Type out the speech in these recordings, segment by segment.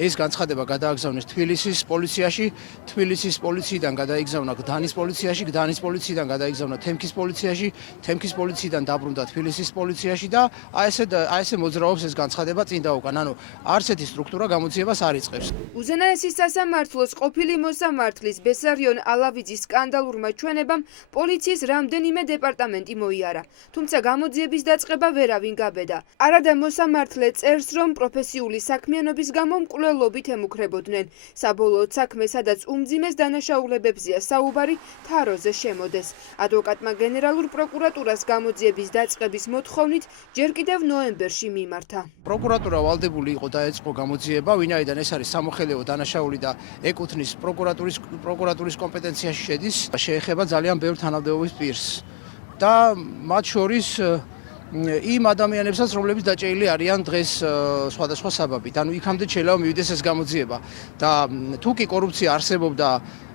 ეს განცხადება გადააგზავნეს თბილისის პოლიციაში, თბილისის პოლიციიდან გადაიგზავნა გდანის პოლიციაში, გდანის პოლიციიდან გადაიგზავნა თემქის პოლიციაში, თემქის პოლიციიდან დაბრუნდა თბილისის პოლიციაში და აი ესე მოძრაობს ეს განცხადება წინ და უკან. ანუ არც ერთი სტრუქტურა გამოძიებას არ იწყებს. უზენაესი სასამართლოს ყოფილი მოსამართლის ბესარიონ ალავიძის სკანდალურმა ჩვენებამ პოლიციის რამდენიმე დეპარტამენტი მოიარა. თუმცა გამოძიების დაწყება ვერავინ გაბედა. არადა მოსამართლე წერს, რომ პროფესიული საქმიანობის გამო მკვლელობით ემუქრებოდნენ. საბოლოოდ საქმე, სადაც უმძიმეს დანაშაულებებზეა საუბარი, თაროზე შემოდეს. ადვოკატმა გენერალურ პროკურატურას გამოძიების დაწყების მოთხოვნით ჯერ კიდევ ნოემბერში მიმართა. პროკურატურა ვალდებული იყო დაეწყო გამოძიება, ვინაიდან ეს არის სამოხელეო დანაშაული და ეკუთვნის პროკურატურის კომპეტენციაში შედის, შეეხება ძალიან ბევრ თანამდებობის პირს. და მათ შორის იმ ადამიანებსაც, რომლებიც დაჭერილი არიან დღეს სხვადასხვა საბაბით. ანუ იქამდე შეიძლება მივიდეს ეს გამოძიება და თუ კი კორუფცია არსებობდა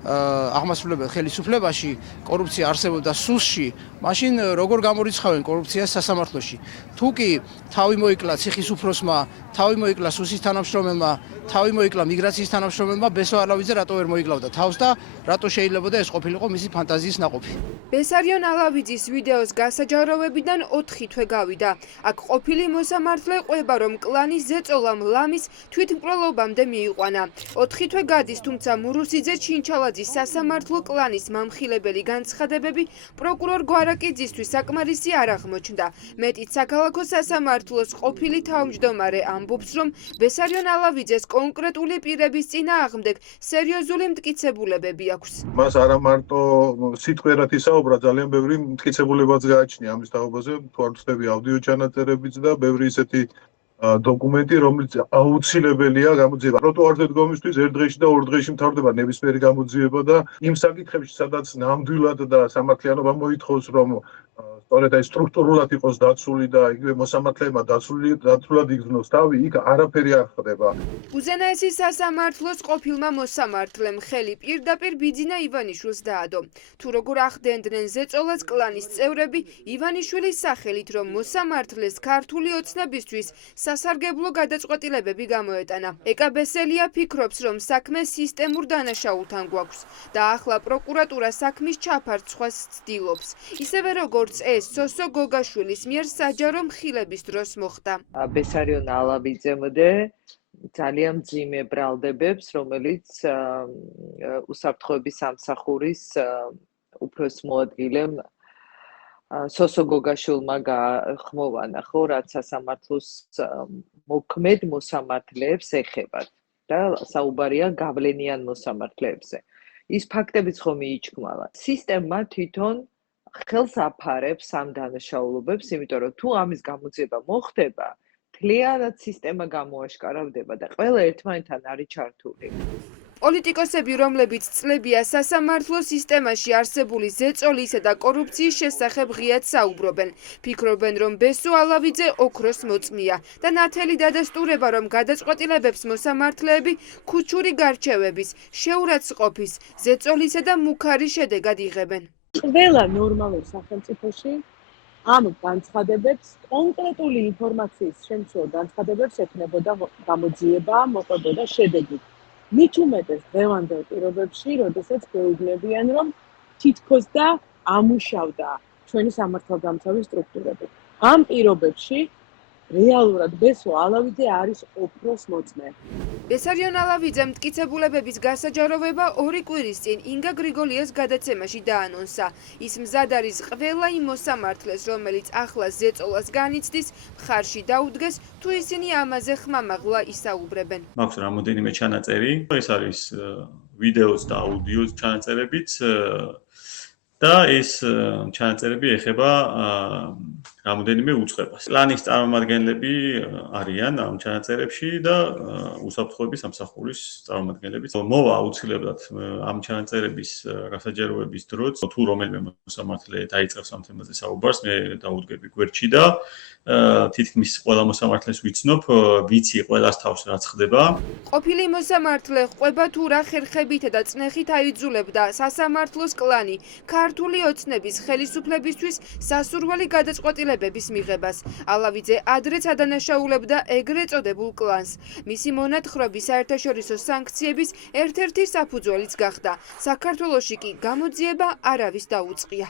აღმასრულებელ ხელისუფლებაში, კორუფცია არსებობდა სუსში, მაშინ როგორ გამორიცხავენ კორუფციას სასამართლოში? თუ კი თავი მოიკლა ციხის უფროსმა, თავი მოიკლა სუსის თანამშრომელმა, თავი მოიკლა მიგრაციის თანამშრომელმა, ბესო ალავიძე რატო ვერ მოიკლავდა თავს და რატო შეიძლებოდა ეს ყოფილიყო მისი ფანტაზიის ნაყოფი? ბესარიონ ალავიძის ვიდეოს გასაჯაროვებიდან 4 თვე გავიდა. აქ ყოფილი მოსამართლე ყვება, რომ კლანის ზეწოლამ ლამის თვითმკვლელობამდე მიიყვანა. 4 თვე გადის, თუმცა მურუსიძე ჩინჩალაძის სასამართლო კლანის მამხილებელი განცხადებები პროკურორ გვარაკიძისთვის საკმარისი არ აღმოჩნდა. მეტიც საქალაქო სასამართლოს ყოფილი თავმჯდომარე ამბობს, რომ ბესარიონ ალავიძეს კონკრეტული პირების წინააღმდეგ სერიოზული მტკიცებულებები აქვს. მას არა მარტო სიტყვიერად ისაუბრა, ძალიან ბევრი მტკიცებულებაც გააჩნია ამის თაობაზე, თუ არ ვწდები აუდიო ჩანაწერებიც და ბევრი ისეთი დოკუმენტი, რომელიც აუცილებელია გამოძიება. ტროტუარზე დგომისთვის ერთ დღეში და ორ დღეში მთავრდება ნებისმიერი გამოძიება და იმ საკითხებში, სადაც ნამდვილად და სამართლიანობა მოითხოვს, რომ სწორედ აი სტრუქტურულად იყოს დაცული და იგივე მოსამართლეებმა დაცულად იგრძნოს თავი, იქ არაფერი არ ხდება. უზენაესი სასამართლოს ყოფილმა მოსამართლემ ხელი პირდაპირ ბიძინა ივანიშვილს დაადო. თუ როგორ ახდენდნენ ზეწოლას კლანის წევრები ივანიშვილის სახელით, რომ მოსამართლეს ქართული ოცნებისთვის სასარგებლო გადაწყვეტილებები გამოეტანა. ეკაბესელია ფიქრობს, რომ საქმე სისტემურ დანაშაულთან გვაქვს და ახლა პროკურატურა საქმის ჩაფარცხვას ცდილობს. ისევე როგორც ეს სოსო გოგაშვილის მიერ საჯარო მხილების დროს მოხდა. ბესარიონ ალავიძემდე ძალიან მძიმე ბრალდებებს, რომელიც უსაფრთხოების სამსახურის უფროს მოადგილემ სოსო გოგაშვილმა ხმოვანა, ხო, რაც სასამართლოს მოქმედ მოსამართლეებს ეხებათ და საუბარია გავლენიან მოსამართლეებზე. ის ფაქტებიც ხომ მიიჩქმალა. სისტემა თვითონ ხელს აფარებს ამ დანაშაულობებს, იმიტომ რომ თუ ამის გამოძიება მოხდება, მთლიანად სისტემა გამოაშკარავდება და ყველა ერთმანეთთან არის ჩართული. პოლიტიკოსები, რომლებიც წლებია სასამართლო სისტემაში არსებული ზეწოლისა და კორუფციის შესახებ ღიად საუბრობენ. ფიქრობენ, რომ ბესო ალავიძე ოქროს მოწმია და ნათელი დადასტურება, რომ გადაწყვეტილებებს მოსამართლეები ქუჩური გარჩევების, შეურაცხყოფის, ზეწოლისა და მუქარი შედეგად იღებენ. ყველა ნორმალურ სახელმწიფოში ამ განცხადებებს კონკრეტული ინფორმაციის შემცველ განცხადებებს ექნებოდა გამოძიება, მოყვებოდა შედეგი. მით უმეტეს დღევანდელ პირობებში, როდესაც გვეუბნებიან, რომ თითქოს და ამუშავდა ჩვენი სამართალდამცავი სტრუქტურები. ამ პირობებში რეალურად ბესო ალავიძე არის ოქროს მოწმე. ბესარიონ ალავიძემ მტკიცებულებების გასაჯაროვება 2 კვირის წინ ინგა გრიგოლიას გადაცემაში დაანონსა. ის მზად არის ყველა იმ მოსამართლეს, რომელიც ახლა ზეწოლას განიცდის, მხარში დაუდგეს, თუ ისინი ამაზე ხმამაღლა ისაუბრებენ. მაქვს რამოდენიმე ჩანაწერი, ეს არის ვიდეოს და აუდიოს ჩანაწერებიც და ეს ჩანაწერები ეხება რამოდენიმე უწყებას. კლანის წარმომადგენლები არიან ამ ჩანაწერებში და უსაფრთხოების სამსახურის წარმომადგენლებიც. მოვა აუცილებლად ამ ჩანაწერების გასაჯაროვების დროც, თუ რომელიმე მოსამართლე დაიწყებს ამ თემაზე საუბარს, მე დაუდგები გვერდში და თითქმის ყველა მოსამართლეს ვიცნობ, ვიცი ყველას თავს რაც ხდება. ყოფილი მოსამართლე ყვება თუ რა ხერხებითა და წნეხით აიძულებდა სასამართლოს კლანი ქართული ოცნების ხელისუფლებისთვის სასურველი გადაწყვეტილებები წლებების მიღებას. ალავიძე ადრეც ადანაშაულებდა ეგრეთ წოდებულ კლანს. მისი მონათხრობი საერთაშორისო სანქციების ერთ-ერთი საფუძველიც გახდა. საქართველოში კი გამოძიება არავის დაუწყია.